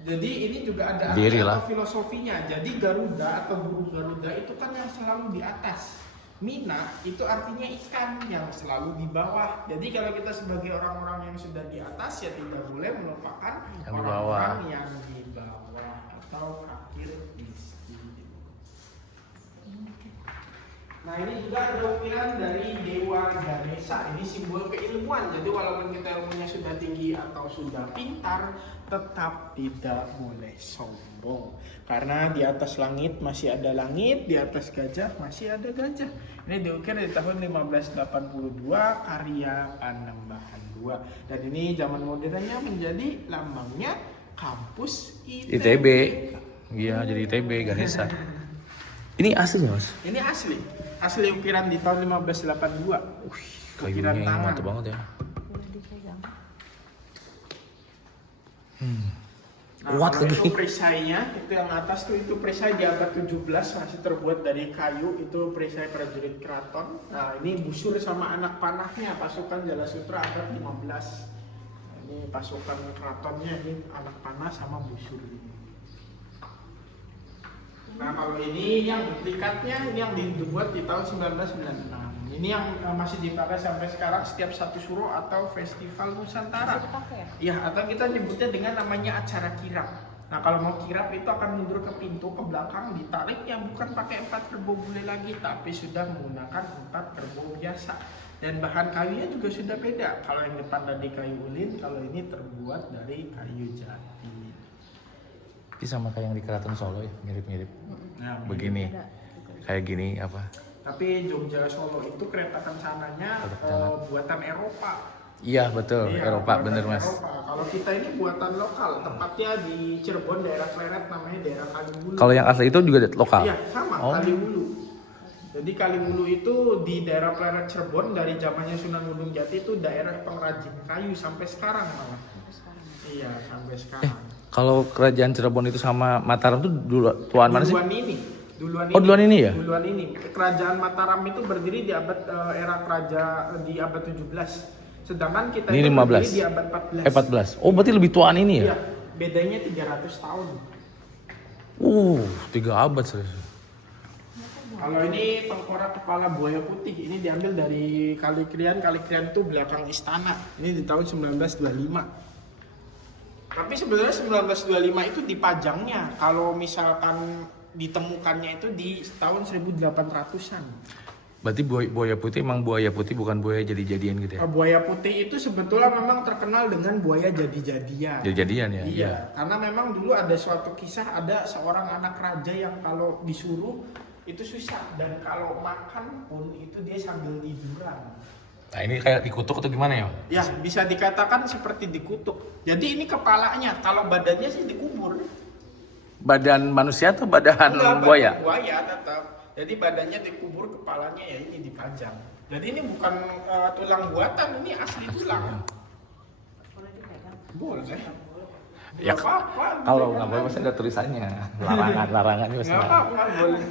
Jadi ini juga ada Diri lah. atau filosofinya. Jadi Garuda atau burung Garuda itu kan yang selalu di atas. Mina itu artinya ikan yang selalu di bawah. Jadi kalau kita sebagai orang-orang yang sudah di atas, ya tidak boleh melupakan Yang di orang-orang yang di bawah atau fakir miskin. Nah, ini juga ada ukiran dari Dewa Ganesha. Ini simbol keilmuan. Jadi walaupun kita ilmunya sudah tinggi atau sudah pintar, tetap tidak boleh sombong. Karena di atas langit masih ada langit, di atas gajah masih ada gajah. Ini diukir di tahun 1582, karya Panembahan II. Dan ini zaman modernnya menjadi lambangnya kampus ITB. Iya, jadi ITB Ganesha. Ini asli Mas? Ini asli. Asli ukiran di tahun 1582. Ukiran Kayunya tangan. mantap banget ya. Nah, Kuat kalau lagi. itu perisainya, itu yang atas tuh itu perisai di abad 17 masih terbuat dari kayu, itu perisai prajurit keraton. Nah, ini busur sama anak panahnya pasukan Jalasutra abad 15. Nah, ini pasukan keratonnya, ini anak panah sama busur. Nah, kalau ini yang duplikatnya, ini yang dibuat di tahun 1996. Ini yang masih dipakai sampai sekarang setiap satu suro atau festival Nusantara. Ya, atau kita nyebutnya dengan namanya acara kirap. Nah, kalau mau kirap itu akan mundur ke pintu ke belakang, ditarik yang bukan pakai 4 kerbau bule lagi, tapi sudah menggunakan 4 kerbau biasa. Dan bahan kayunya juga sudah beda. Kalau yang depan tadi kayu ulin, kalau ini terbuat dari kayu jati. Ini sama kayak yang di Keraton Solo ya, mirip-mirip. Nah, Begini. Kayak gini apa? tapi Jogja Solo itu kereta kencananya buatan Eropa. Iya, betul. Iya, Eropa buatan bener Mas. Eropa. Kalau kita ini buatan lokal, tepatnya di Cirebon, daerah Pleret, namanya daerah Kaliwulu. Kalau yang asli itu juga lokal. Iya, sama, Oh. Kaliwulu. Jadi Kaliwulu itu di daerah Pleret Cirebon dari zamannya Sunan Gunung Jati itu daerah pengrajin kayu sampai sekarang malah. Iya, sampai sekarang. Kalau kerajaan Cirebon itu sama Mataram itu tuan mana sih? Duluan ini ya? Duluan ini. Kerajaan Mataram itu berdiri di abad era kerajaan di abad 17. Sedangkan kita Ini itu 15. berdiri di abad 14. 14. Oh, berarti lebih tuaan ini ya? Iya, bedanya 300 tahun. 3 abad serius. Kalau ini tengkorak kepala buaya putih, ini diambil dari Kali Krian. Kali Krian itu belakang istana. Ini di tahun 1925. Tapi sebenarnya 1925 itu dipajangnya. Kalau misalkan ditemukannya itu di tahun 1800-an. Berarti buaya putih emang buaya putih, bukan buaya jadi-jadian gitu ya? Buaya putih itu sebetulnya memang terkenal dengan buaya jadi-jadian. Jadi-jadian ya? Iya, karena memang dulu ada suatu kisah, ada seorang anak raja yang kalau disuruh itu susah, dan kalau makan pun itu dia sambil tiduran. Nah ini kayak dikutuk atau gimana ya? Ya, bisa dikatakan seperti dikutuk. Jadi ini kepalanya, kalau badannya sih dikubur. Badan manusia atau badan Enggak, buaya? badan buaya tetap. Jadi badannya dikubur, kepalanya ya ini dipajang. Jadi ini bukan tulang buatan, ini asli tulang. Boleh dipegang? Boleh. Ya, Nggak apa-apa. kalau nggak boleh pasti ada tulisannya. Larangannya pasti. Nggak apa-apa, boleh.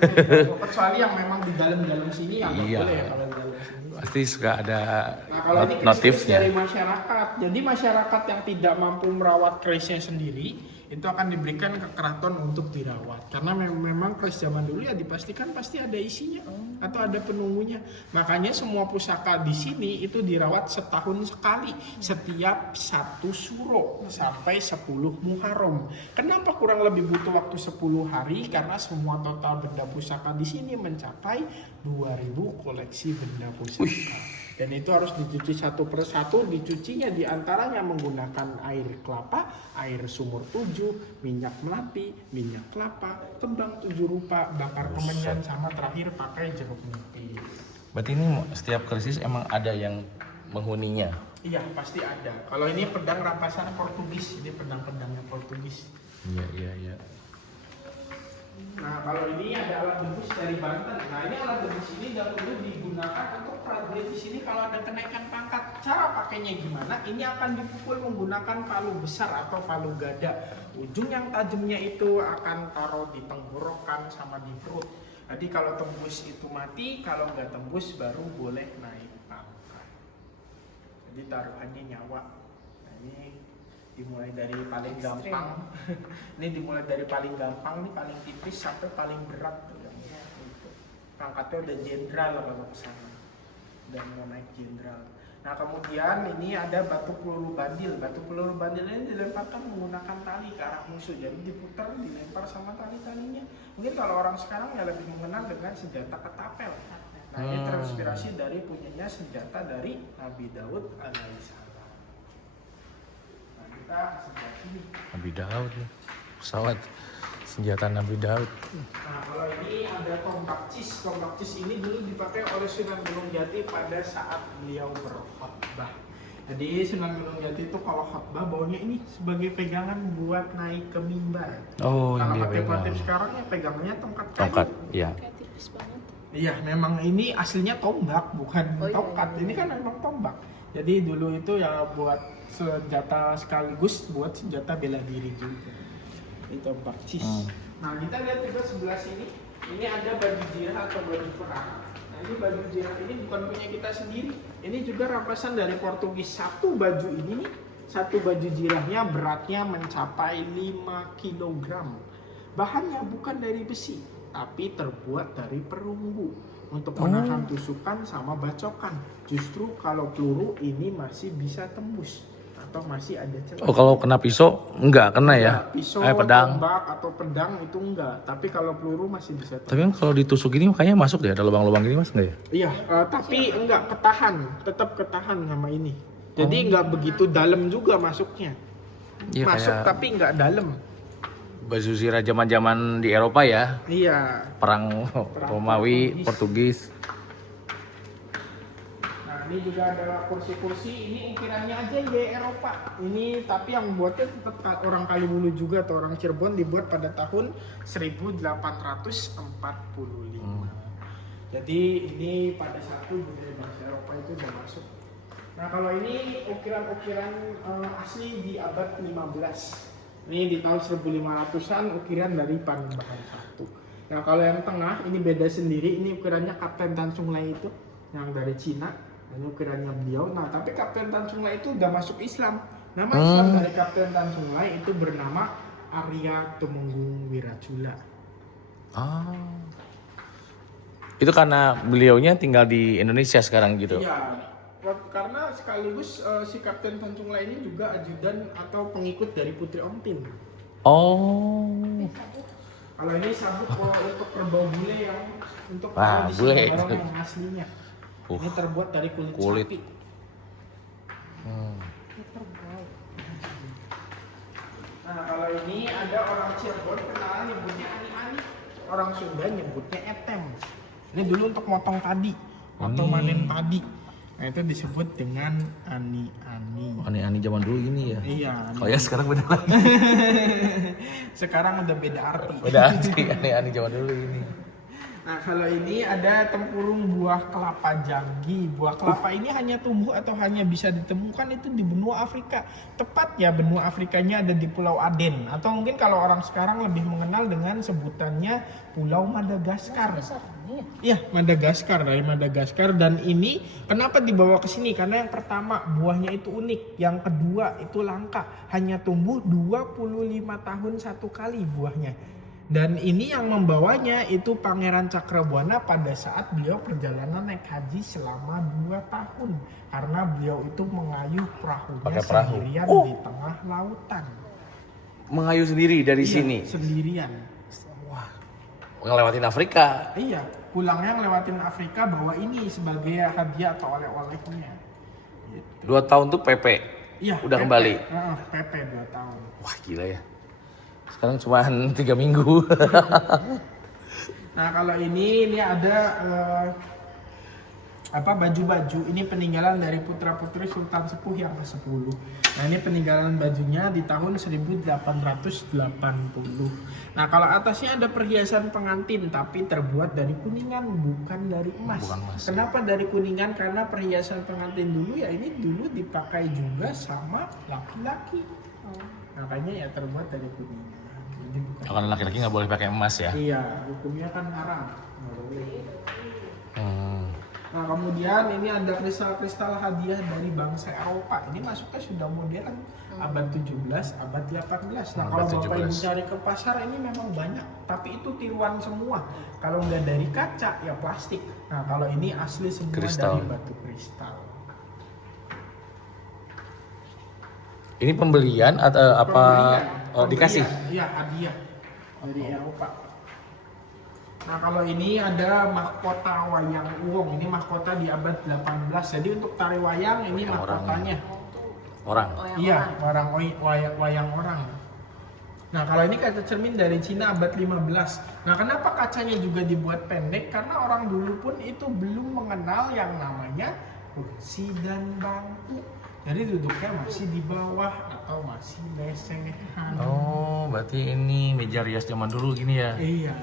Kecuali yang memang di dalam-dalam sini yang nggak Iya. boleh ya kalau di dalam sini. Pasti suka ada Nah, kalau ini krisis notifnya. dari masyarakat. Jadi masyarakat yang tidak mampu merawat kerisnya sendiri itu akan diberikan ke keraton untuk dirawat. Karena memang keris zaman dulu ya dipastikan pasti ada isinya atau ada penunggunya. Makanya semua pusaka di sini itu dirawat setahun sekali, setiap 1 suro sampai 10 Muharram. Kenapa kurang lebih butuh waktu 10 hari? Karena semua total benda pusaka di sini mencapai 2000 koleksi benda pusaka. Dan itu harus dicuci satu persatu, dicucinya diantaranya menggunakan air kelapa, air sumur 7, minyak melati, minyak kelapa, kembang 7 rupa, bakar kemenyan, sama terakhir pakai jeruk nipis. Berarti ini setiap krisis emang ada yang menghuninya. Iya, pasti ada. Kalau ini pedang rampasan Portugis, ini pedang-pedangnya Portugis. Iya. Nah, kalau ini ada alat debus dari Banten. Nah, ini alat debus ini dahulu digunakan untuk prajurit di sini kalau ada kenaikan pangkat. Cara pakainya gimana? Ini akan dipukul menggunakan palu besar atau palu gada. Ujung yang tajamnya itu akan taruh di tenggorokan sama di perut. Jadi kalau tembus itu mati, kalau nggak tembus baru boleh naik pangkat. Jadi taruhannya nyawa. Nah, ini dimulai dari paling gampang. Ini dimulai dari paling gampang, nih paling tipis sampai paling berat tuh yang itu. Pangkatnya udah jenderal kalau ke sana. Dan mau naik jenderal. Nah, kemudian ini ada batu peluru bandil. Batu peluru bandil ini dilemparkan menggunakan tali ke arah musuh. Jadi diputar, dilempar sama tali-talinya. Mungkin kalau orang sekarang ya lebih mengenal dengan senjata ketapel. Nah, ini terinspirasi dari punyanya senjata dari Nabi Daud alaihissalam. Nabi Daud, pesawat senjata Nabi Daud. Nah, kalau ini ada tombak cis. Tombak cis ini dulu dipakai oleh Sunan Gunung Jati pada saat beliau berkhotbah. Jadi Sunan Gunung Jati itu kalau khotbah bawanya ini sebagai pegangan buat naik ke mimbar. Oh, Kalau yang dia khotib-khotib pegang. sekarang ya pegangannya tongkat kayu. Tongkat, iya. Kayak tipis banget. Iya, memang ini aslinya tombak, bukan Iya, tongkat. iya. Ini kan memang tombak. Jadi dulu itu ya buat senjata sekaligus buat senjata bela diri juga. Ini tombak cis. Nah, kita lihat juga sebelah sini. Ini ada baju zirah atau baju perang. Nah, ini baju zirah ini bukan punya kita sendiri. Ini juga rampasan dari Portugis. Satu baju ini nih, satu baju zirahnya beratnya mencapai 5 kg. Bahannya bukan dari besi, tapi terbuat dari perunggu untuk menahan tusukan sama bacokan. Justru kalau peluru ini masih bisa tembus atau masih ada celah. Oh, kalau kena pisau enggak kena ya? Pisau, Pedang. tombak atau pedang itu enggak, tapi kalau peluru masih bisa tembus. Tapi kan kalau ditusuk ini kayaknya masuk deh, ada lubang-lubang gini mas enggak ya? Iya, tapi enggak ketahan, tetap ketahan sama ini. Jadi enggak begitu dalam juga masuknya. Iya, Masuk kayak tapi enggak dalam. baju zirah zaman-zaman di Eropa ya, Iya. perang Romawi, Portugis. Nah, ini juga adalah kursi-kursi. Ini ukirannya aja ya Eropa. Ini tapi yang buatnya tetap orang Kaliwulu juga atau orang Cirebon, dibuat pada tahun 1845. Jadi ini pada satu budaya bangsa Eropa itu udah masuk. Nah, kalau ini ukiran-ukiran asli di abad 15. Ini di tahun 1500-an ukiran dari Panembahan 1. Nah, kalau yang tengah ini beda sendiri. Ini ukirannya Kapten Tan Sung Lai itu yang dari Cina. Ini ukirannya beliau. Nah, tapi Kapten Tan Sung Lai itu udah masuk Islam. Nama Islam dari Kapten Tan Sung Lai itu bernama Arya Tumenggung Wirajula. Ah, Itu karena beliaunya tinggal di Indonesia sekarang gitu. Iya, karena sekaligus si Kapten Tancungla ini juga ajudan atau pengikut dari Putri Ontin. Oh. Kalau ini sabuk untuk kerbau bule yang untuk Wah, di bule. sini orang yang aslinya. Ini terbuat dari kulit sapi. Nah, kalau ini ada orang Cirebon kenalan nyebutnya ani-ani. Orang Sunda nyebutnya etem. Ini dulu untuk motong padi atau manen padi. Nah, itu disebut dengan ani-ani. Ani-ani zaman dulu ini ya. Iya. Oh ya sekarang beda lagi. Sekarang udah beda arti. Beda arti ani-ani zaman dulu ini. Nah, kalau ini ada tempurung buah kelapa janggi. Buah kelapa ini hanya tumbuh atau hanya bisa ditemukan itu di benua Afrika. Tepatnya benua Afrikanya ada di Pulau Aden. Atau mungkin kalau orang sekarang lebih mengenal dengan sebutannya Pulau Madagaskar. Iya, Madagaskar, dari Madagaskar. Dan ini kenapa dibawa ke sini? Karena yang pertama buahnya itu unik. Yang kedua itu langka. Hanya tumbuh 25 tahun satu kali buahnya. Dan ini yang membawanya itu Pangeran Cakrabuana pada saat beliau perjalanan naik haji selama 2 tahun. Karena beliau itu mengayuh perahunya Pakai perahu. sendirian di tengah lautan. Mengayuh sendiri dari Iya, sini. sendirian. Ngelewatin Afrika. Iya, pulangnya ngelewatin Afrika bawa ini sebagai hadiah atau oleh-olehnya. Gitu. 2 tahun tuh PP. Iya, Udah kembali. PP 2 tahun. Wah gila ya. Sekarang cuma 3 minggu. Nah, kalau ini ada baju-baju. Ini peninggalan dari putra-putri Sultan Sepuh yang ke-10. Nah, ini peninggalan bajunya di tahun 1880. Nah, kalau atasnya ada perhiasan pengantin tapi terbuat dari kuningan, bukan dari emas. Bukan emas. Kenapa dari kuningan? Karena perhiasan pengantin dulu ya ini dulu dipakai juga sama laki-laki. Makanya ya terbuat dari kuningan. Jadi bukan. Kalau laki-laki nggak boleh pakai emas ya. Iya, hukumnya kan haram. Nggak boleh. Nah, kemudian ini ada kristal-kristal hadiah dari bangsa Eropa. Ini masuknya sudah modern, abad 17, abad 18. Nah, kalau Abad Bapak Ibu 17. cari ke pasar ini memang banyak, tapi itu tiruan semua. Kalau nggak dari kaca, ya plastik. Nah, kalau ini asli semua Kristal. dari batu kristal. Ini pembelian atau apa? Oh, Pembelian. dikasih? Iya, hadiah dari Eropa. Nah, kalau ini ada mahkota wayang uwong. Ini mahkota di abad 18. Jadi untuk tari wayang ini Wayang mahkotanya. Orang. Iya, wayang orang. Nah, kalau ini kaca cermin dari Cina abad 15. Nah, kenapa kacanya juga dibuat pendek? Karena orang dulu pun itu belum mengenal yang namanya kursi dan bangku. Jadi duduknya masih di bawah atau masih lesehan. Oh, berarti ini meja rias zaman dulu gini ya? Iya.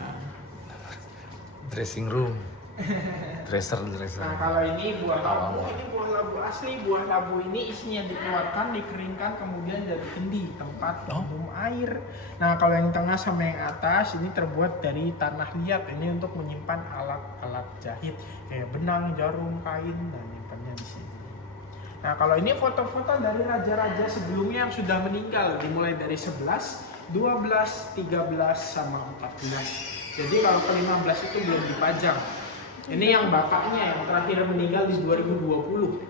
Dressing room. Dresser. Nah, kalau ini buah labu, ini buah labu asli. Buah labu ini isinya dikeluarkan, dikeringkan, kemudian jadi kendi, tempat minum air. Nah, kalau yang tengah sama yang atas ini terbuat dari tanah liat. Ini untuk menyimpan alat-alat jahit kayak benang, jarum, kain, dan nyimpannya di sini. Nah, kalau ini foto-foto dari raja-raja sebelumnya yang sudah meninggal, dimulai dari 11, 12, 13, sama 14. Jadi kalau ke-15 itu belum dipajang. Ini yang bapaknya yang terakhir meninggal di 2020.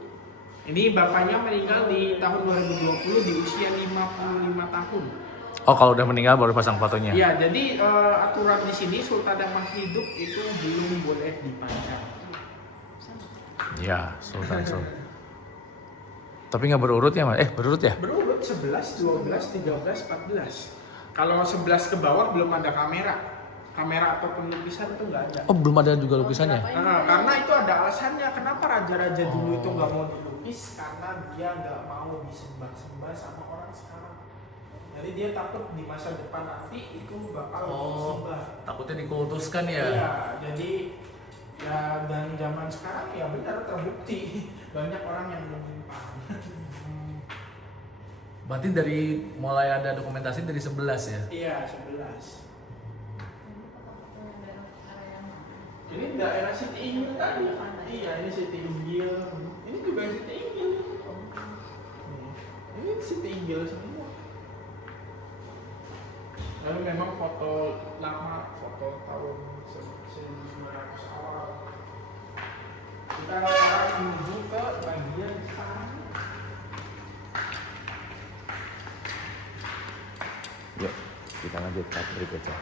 Ini bapaknya meninggal di tahun 2020 di usia 55 tahun. Oh, kalau udah meninggal baru pasang fotonya? Iya, jadi aturan di sini sultan yang masih hidup itu belum boleh dipajang. Iya, sultan. Tapi nggak berurut ya, Mas? Berurut ya? Berurut 11, 12, 13, 14. Kalau 11 ke bawah belum ada kamera. Kamera ataupun lukisan itu nggak ada. Oh, belum ada juga lukisannya? Nah, karena itu ada alasannya kenapa raja-raja dulu itu nggak mau dilukis, karena dia nggak mau disembah-sembah sama orang sekarang. Jadi dia takut di masa depan nanti itu bakal disembah. Takutnya dikultuskan ya? Iya, jadi ya dan zaman sekarang ya benar terbukti banyak orang yang menyimpan. Berarti dari mulai ada dokumentasi dari 11 ya? Iya, 11. Ini daerah Siti Inggil tadi. Iya, ini Siti Inggil. Ini juga Siti Inggil. Ini Siti Inggil semua. Lalu memang foto lama, foto tahun 1900 awal. Kita sekarang menuju ke bagian sana. Yuk, kita lanjut tahap berikutnya.